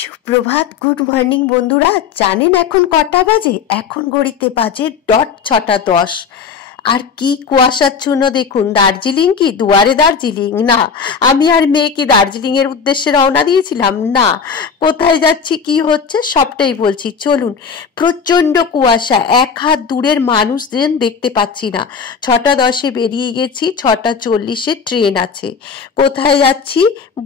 সুপ্রভাত, good morning বন্ধুরা। জানেন এখন কটা বাজে? এখন ঘড়িতে বাজে ডট 6:10। আর কি কুয়াশাচ্ছন্ন দেখুন। দার্জিলিং কি দুয়ারে দার্জিলিং? না। আমি আর মেয়ে কি দার্জিলিং এর উদ্দেশ্যে রওনা দিয়েছিলাম? না। কোথায় যাচ্ছি, কি হচ্ছে, সবটাই বলছি, চলুন। প্রচন্ড কুয়াশা, এক হাত দূরের মানুষদের দেখতে পাচ্ছি না। 6:10 বেরিয়ে গেছি, 6:40 ট্রেন আছে। কোথায় যাচ্ছি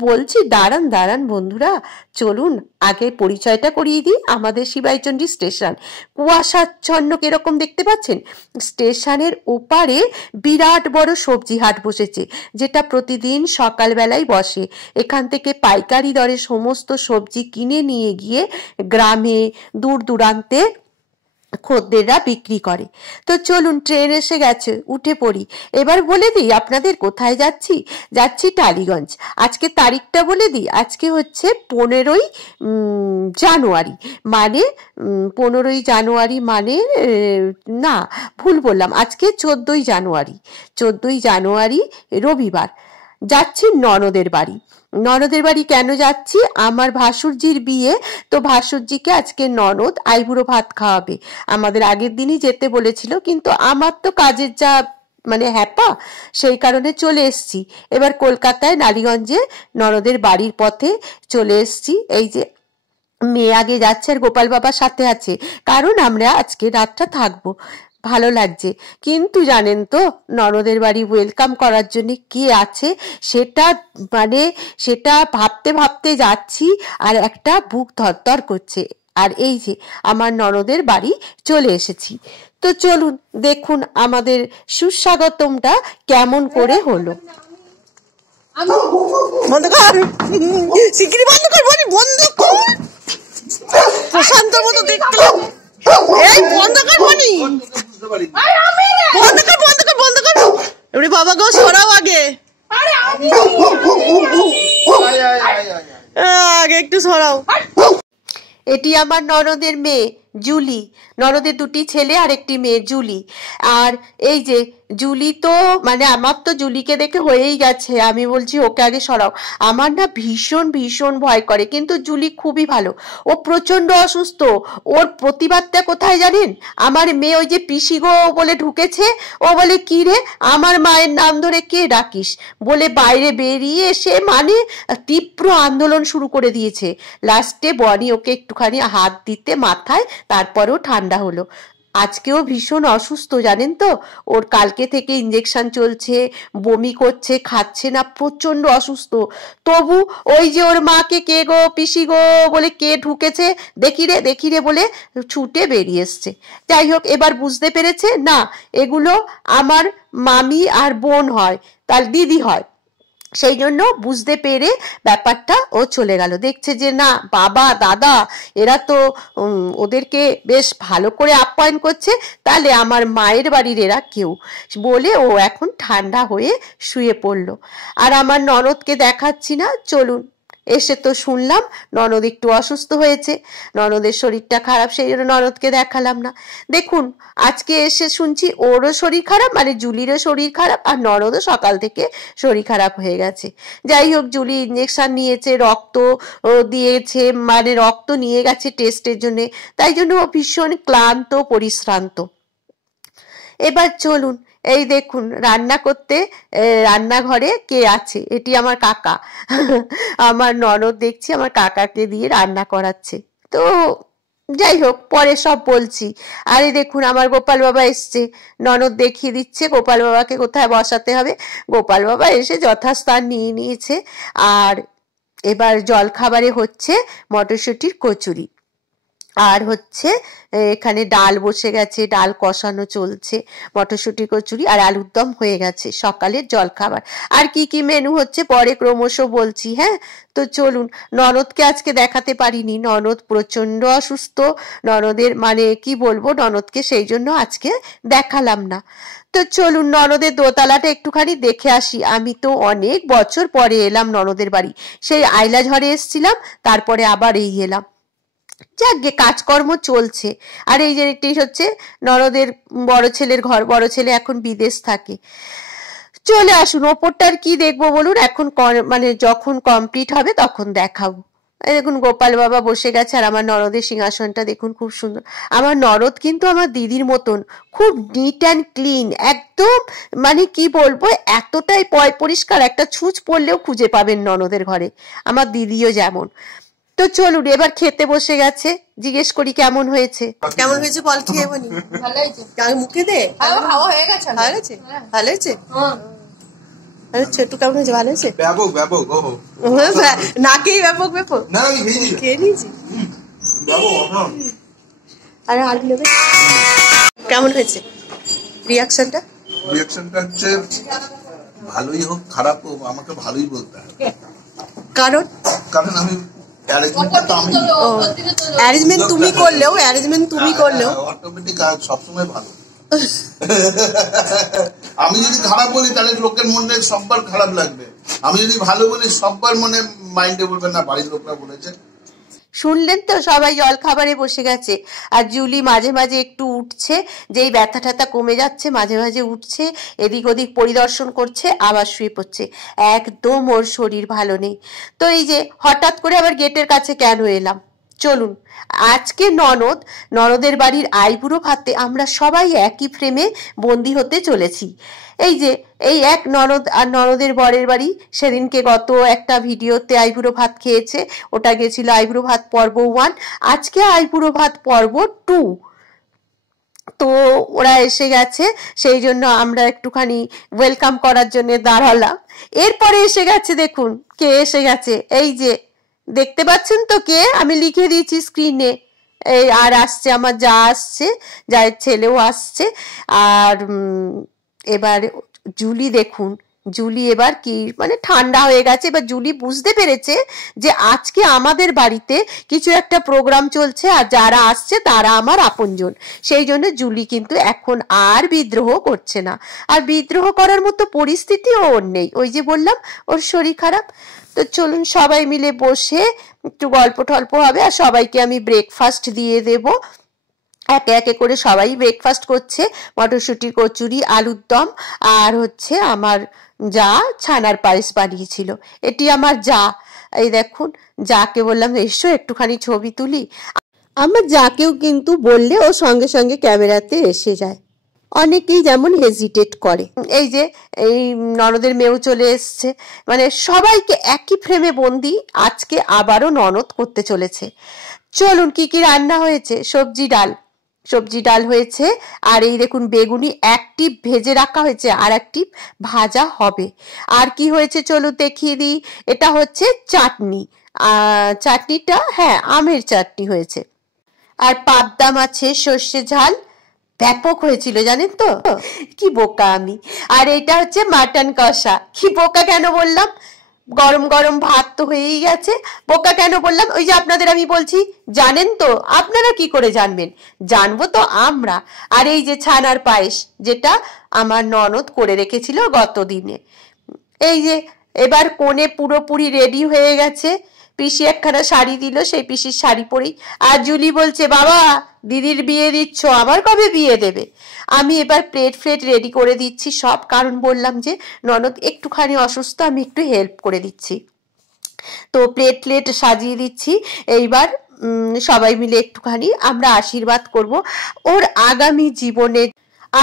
বলছি, দাঁড়ান দাঁড়ান বন্ধুরা, চলুন আগে পরিচয়টা করিয়ে দিই। আমাদের শিবাইচন্ডী স্টেশন। কুয়াশাচ্ছন্ন কিরকম দেখতে পাচ্ছেন। স্টেশনের ওপারে বিরাট বড় সবজি হাট বসেছে, যেটা প্রতিদিন সকালবেলায় বসে। এখান থেকে পাইকারি দরে সমস্ত সবজি কিনে নিয়ে গিয়ে গ্রামে দূর দূরান্তে খদ্দেররা বিক্রি করে। তো চলুন, ট্রেন এসে গেছে, উঠে পড়ি। এবার বলে দিই আপনাদের কোথায় যাচ্ছি। যাচ্ছি টালিগঞ্জ। আজকে তারিখটা বলে দিই, আজকে হচ্ছে 15ই জানুয়ারি। মানে 15ই জানুয়ারি মানে না, ভুল বললাম, আজকে 14ই জানুয়ারি। 14ই জানুয়ারি রবিবার। যাচ্ছি ননদের বাড়ি। ননদের বাড়ি কেন যাচ্ছি? আমার ভাসুরজির বিয়ে। তো ভাসুরজিকে আজকে ননদ আইবুড়ো ভাত খাওয়াবে। আমাদের আগের দিনই যেতে বলেছিল, কিন্তু আমার তো কাজের যা মানে হ্যাপা, সেই কারণে চলে এসছি। এবার কলকাতায় নালিগঞ্জে ননদের বাড়ির পথে চলে এসছি। এই যে মেয়ে আগে যাচ্ছে আর গোপাল বাবার সাথে আছে, কারণ আমরা আজকে রাতটা থাকবো। ভালো লাগছে। কিন্তু জানেন তো, ননদের বাড়ি ওয়েলকাম করার জন্য কে আছে সেটা মানে সেটা ভাবতে ভাবতে যাচ্ছি, আর একটা বুক ধরধর করছে। আর এই যে আমার ননদের বাড়ি চলে এসেছি। তো চলুন দেখুন আমাদের সুস্বাগতমটা কেমন করে হলো। বন্ধ কর, শিগগিরি বন্ধ কর, বন্ধ কর। প্রশান্তর মতো দেখতে। এই বন্ধ কর, বনি বন্ধ কর, বন্ধ কর, বন্ধ কর। এবারে বাবা গো, সরাও আগে, আগে একটু সরাও। এটি আমার ননদের মেয়ে জুলি। ননদের দুটি ছেলে আর একটি মেয়ে জুলি। আর এই যে জুলি, তো মানে আমার তো জুলিকে দেখে হয়েই গেছে, আমি বলছি ওকে আগে সরাও। আমার না ভীষণ ভীষণ ভয় করে, কিন্তু জুলি খুবই ভালো। ও প্রচন্ড অসুস্থ। ওর প্রতিবাদটা কোথায় জানেন? আমার মেয়ে ওই যে পিসি গো বলে ঢুকেছে, ও বলে কি রে আমার মায়ের নাম ধরে কে ডাকিস বলে বাইরে বেরিয়ে এসে মানে তীব্র আন্দোলন শুরু করে দিয়েছে। লাস্টে বনি ওকে একটুখানি হাত দিতে মাথায়, তারপরেও ঠান্ডা হলো। আজকেও ভীষণ অসুস্থ জানেন তো। ওর কালকে থেকে ইঞ্জেকশন চলছে, বমি করছে, খাচ্ছে না, প্রচন্ড অসুস্থ। তবু ওই যে ওর মাকে কে গো পিসি গো বলে কে ঢুকেছে, দেখি রে বলে ছুটে বেরিয়ে এসছে। যাই হোক, এবার বুঝতে পেরেছে না এগুলো আমার মামি আর বোন হয়, তার দিদি হয়। সেই জন্য বুঝতে পেরে ব্যাপারটা ও চলে গেল। দেখছে যে না, বাবা দাদা এরা তো ওদেরকে বেশ ভালো করে আপ্যায়ন করছে, তাহলে আমার মায়ের বাড়ির এরা কেউ, বলে ও এখন ঠান্ডা হয়ে শুয়ে পড়লো। আর আমার ননদকে দেখাচ্ছি না। চলুন, এসে তো শুনলাম ননদ একটু অসুস্থ হয়েছে, ননদের শরীরটা খারাপ, সেই জন্য ননদকে দেখালাম না। দেখুন, আজকে এসে শুনছি ওরও শরীর খারাপ, মানে জুলিরও শরীর খারাপ, আর ননদও সকাল থেকে শরীর খারাপ হয়ে গেছে। যাই হোক, জুলি ইঞ্জেকশন নিয়েছে, রক্ত দিয়েছে, মানে রক্ত নিয়ে গেছে টেস্টের জন্য, তাই জন্য ও ভীষণ ক্লান্ত পরিশ্রান্ত। এবার চলুন, এই দেখুন রান্না করতে রান্নাঘরে কে আছে, এটি আমার কাকা। আমার ননদ দেখছি আমার কাকাকে দিয়ে রান্না করাচ্ছে। তো যাই হোক, পরে সব বলছি। আরে দেখুন আমার গোপাল বাবা এসছে, ননদ দেখিয়ে দিচ্ছে গোপাল বাবাকে কোথায় বসাতে হবে। গোপাল বাবা এসে যথাস্থান নিয়ে নিয়েছে। আর এবার জল খাবারে হচ্ছে মটরশুঁটির কচুরি, আর হচ্ছে এখানে ডাল বসে গেছে, ডাল কষানো চলছে, মটরশুঁটি কচুরি আর আলুর দম হয়ে গেছে সকালের জলখাবার। আর কি কি মেনু হচ্ছে পরে ক্রমশ বলছি। হ্যাঁ, তো চলুন। ননদকে আজকে দেখাতে পারিনি, ননদ প্রচন্ড অসুস্থ। ননদের মানে কি বলবো, ননদকে সেই জন্য আজকে দেখালাম না। তো চলুন ননদের দোতলাটা একটুখানি দেখে আসি। আমি তো অনেক বছর পরে এলাম ননদের বাড়ি, সেই আইলা ঝড়ে এসছিলাম, তারপরে আবার এই এলাম। যাকে কাজকর্ম চলছে। আর এই যে এটি হচ্ছে ননদের বড় ছেলের ঘর, বড় ছেলে এখন বিদেশ থাকে। চলে আসুন, ওপরটার কি দেখবো বলুন, এখন মানে যখন কমপ্লিট হবে তখন দেখাবো। এই দেখুন গোপাল বাবা বসে গেছে, আর আমার ননদের সিংহাসনটা দেখুন খুব সুন্দর। আমার ননদ কিন্তু আমার দিদির মতন খুব নিট অ্যান্ড ক্লিন, একদম মানে কি বলবো, এতটাই পরিষ্কার, একটা ছুঁচ পড়লেও খুঁজে পাবেন ননদের ঘরে। আমার দিদিও যেমন। তো চলুন এবার খেতে বসে গেছে, জিজ্ঞেস করি কেমন হয়েছে। কেমন হয়েছে বল, খেয়ে বলি। ভালো হয়েছে, মুখে দে। খাওয়া হয়ে গেছে, ভালো হয়েছে, ভালো হয়েছে। ছোট্টু কেমন হয়েছে, ভালো হয়েছে? ব্যাপক ব্যাপক, নাকেই ব্যাপক ব্যাপক, খেয়ে নিয়েছি। আরে আলু নেবে। কেমন হয়েছে রিয়াকশনটা? রিয়াকশনটা হচ্ছে ভালোই হোক খারাপ হোক আমাকে ভালোই বলতে হবে। কারণ আমি অ্যারেঞ্জমেন্ট তুমি করলেও অটোমেটিক সবসময় ভালো। আমি যদি খারাপ বলি তাহলে লোকের মনে সববার খারাপ লাগবে, আমি যদি ভালো বলি সববার মনে মাইন্ডে বলবে না বাড়ির লোকরা বলেছে। শুনলেন তো, সবাই জল খাবারে বসে গেছে। আর জুলি মাঝে মাঝে একটু উঠছে, যেই ব্যথা ট্যাথা কমে যাচ্ছে মাঝে মাঝে উঠছে, এদিক ওদিক পরিদর্শন করছে, আবার শুয়ে পড়ছে। একদম ওর শরীর ভালো নেই। তো এই যে হঠাৎ করে আবার গেটের কাছে কেন এলাম, চলুন আজকে ননদের বাড়ির আইবুড়ো ভাতে আমরা সবাই একই ফ্রেমে বন্দি হতে চলেছি। এই যে এই এক ননদ আর ননদের বরের বাড়ি, সেদিনকে গত একটা ভিডিওতে আইবুড়ো ভাত খেয়েছে, ওটা গেছিল আইবুড়ো ভাত পর্ব 1, আজকে আইবুড়ো ভাত পর্ব 2। তো ওরা এসে গেছে, সেই জন্য আমরা একটুখানি ওয়েলকাম করার জন্য দাঁড়ালাম। এরপরে এসে গেছে, দেখুন কে এসে গেছে, এই যে দেখতে পাচ্ছেন তো কে, আমি লিখে দিয়েছি স্ক্রিনে। এই আর আসছে আমার যা, আসছে যার ছেলেও আসছে। আর এবার জুলি দেখুন, জুলি এবার কি মানে ঠান্ডা হয়ে গেছে। এবার জুলি বুঝতে পেরেছে যে আজকে আমাদের বাড়িতে কিছু একটা প্রোগ্রাম চলছে, আর যারা আসছে তারা আমার আপনজন। সেই জন্য জুলি কিন্তু এখন আর বিদ্রোহ করছে না, আর বিদ্রোহ করার মতো পরিস্থিতিও ওর নেই। ওই যে বললাম ওর শরীর খারাপ। তো চলুন সবাই মিলে বসে একটু গল্প টল্প হবে, আর সবাইকে আমি ব্রেকফাস্ট দিয়ে দেব। একে একে করে সবাই ব্রেকফাস্ট করছে, মটরশুঁটি, কচুরি, আলুর দম, আর হচ্ছে আমার যা ছানার পায়েস বানিয়েছিল। এটি আমার যা, এই দেখুন যাকে বললাম এসো একটুখানি ছবি তুলি। আমার যাকেও কিন্তু বললে ও সঙ্গে সঙ্গে ক্যামেরাতে এসে যায়, অনেকেই যেমন হেজিটেট করে। এই যে এই ননদের মেয়েও চলে এসছে, মানে সবাইকে একই ফ্রেমে বন্দি আজকে আবারও ননদ করতে চলেছে। চলুন কি কি রান্না হয়েছে, সবজি ডাল হয়েছে, আর এই দেখুন বেগুনি একটি ভেজে রাখা হয়েছে, আর একটি ভাজা হবে। আর কি হয়েছে চলুন দেখিয়ে দিই, এটা হচ্ছে চাটনি, চাটনিটা হ্যাঁ আমের চাটনি হয়েছে। আর পাবদা মাছের সর্ষে ঝাল ব্যাপক হয়েছিল জানেন তো, কি বোকা আমি। আর এটা হচ্ছে মাটন কষা। কি বোকা কেন বললাম, গরম গরম ভাত তো হয়েই গেছে। বোকা কেন বললাম, ওই যে আপনাদের আমি বলছি জানেন তো, আপনারা কি করে জানবেন, জানবো তো আমরা। আর এই যে ছানার পায়েস, যেটা আমার ননদ করে রেখেছিল গত দিনে। এই যে এবার কোণে পুরোপুরি রেডি হয়ে গেছে, পিসি একখানা শাড়ি দিল, সেই পিসির শাড়ি পরেই। আর জুলি বলছে বাবা দিদির বিয়ে দিচ্ছ, আমার কবে বিয়ে দেবে? আমি এবার প্লেট রেডি করে দিচ্ছি সব, কারণ বললাম যে ননদ একটুখানি অসুস্থ, আমি একটু হেল্প করে দিচ্ছি। তো প্লেট সাজিয়ে দিচ্ছি। এইবার সবাই মিলে একটুখানি আমরা আশীর্বাদ করব ওর আগামী জীবনে।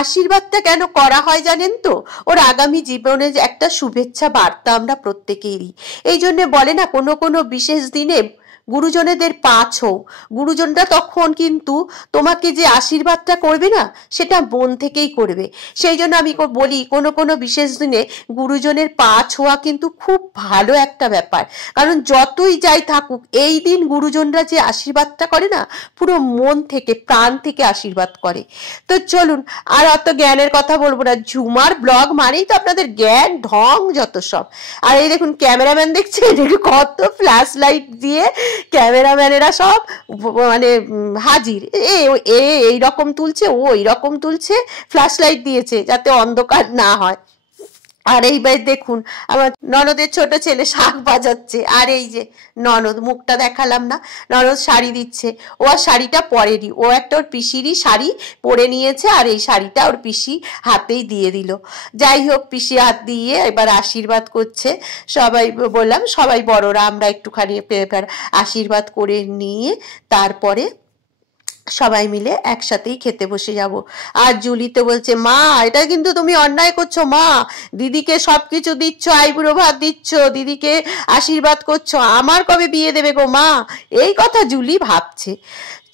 আশীর্বাদটা কেন করা হয় জানেন তো, ওর আগামী জীবনে একটা শুভেচ্ছা বার্তা আমরা প্রত্যেকেই দিই। এই জন্য বলে না কোনো বিশেষ দিনে গুরুজনেদের পা ছৌ, গুরুজনরা তখন কিন্তু তোমাকে যে আশীর্বাদটা করবে না সেটা মন থেকেই করবে। সেই জন্য আমি বলি কোনো বিশেষ দিনে গুরুজনের পা ছোঁয়া কিন্তু খুব ভালো একটা ব্যাপার, কারণ যতই যাই থাকুক এই দিন গুরুজনরা যে আশীর্বাদটা করে না পুরো মন থেকে প্রাণ থেকে আশীর্বাদ করে। তো চলুন আর অত জ্ঞানের কথা বলবো না, ঝুমার ব্লগ মানেই তো আপনাদের জ্ঞান ঢং যত সব। আর এই দেখুন ক্যামেরাম্যান দেখছেন কত ফ্ল্যাশ লাইট দিয়ে ক্যামেরাম্যানেরা সব মানে হাজির, এই রকম তুলছে, ও এই রকম তুলছে, ফ্ল্যাশ লাইট দিয়েছে যাতে অন্ধকার না হয়। আর এইবার দেখুন আমার ননদের ছোট ছেলে শাঁখ বাজাচ্ছে, আর এই যে ননদ, মুখটা দেখালাম না, ননদ শাড়ি দিচ্ছে। ও আর শাড়িটা পরেনি, ও একটা ওর পিসিরই শাড়ি পরে নিয়েছে, আর এই শাড়িটা ওর পিসি হাতেই দিয়ে দিল। যাই হোক, পিসি হাত দিয়ে এবার আশীর্বাদ করছে। সবাই বললাম সবাই বড়রা আমরা একটুখানি আশীর্বাদ করে নিয়ে তারপরে সবাই মিলে একসাথেই খেতে বসে যাব। আর জুলি তো বলছে, মা এটা কিন্তু তুমি অন্যায় করছো মা, দিদিকে সবকিছু দিচ্ছ, আইবুড়ো ভাত দিচ্ছ, দিদিকে আশীর্বাদ করছো, আমার কবে বিয়ে দেবে গো মা, এই কথা জুলি ভাবছে।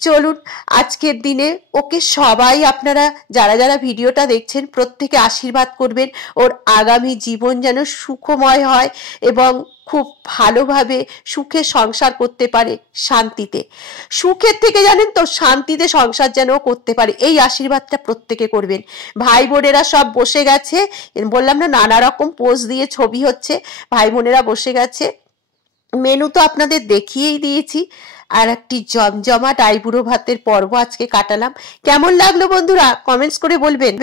চলুন আজকের দিনে ওকে সবাই আপনারা যারা যারা ভিডিওটা দেখছেন প্রত্যেকে আশীর্বাদ করবেন, ওর আগামী জীবন যেন সুখময় হয় এবং খুব ভালোভাবে সুখে সংসার করতে পারে, শান্তিতে। সুখের থেকে জানেন তো শান্তিতে সংসার যেন করতে পারে, এই আশীর্বাদটা প্রত্যেকে করবেন। ভাই বোনেরা সব বসে গেছে, বললাম না নানা রকম পোজ দিয়ে ছবি হচ্ছে, ভাই বোনেরা বসে গেছে। মেনু তো আপনাদের দেখিয়েই দিয়েছি। আর একটি জমজমাট আইবুড়ো ভাতের পর্ব আজকে কাটালাম। কেমন লাগলো বন্ধুরা, কমেন্টস করে বলবেন।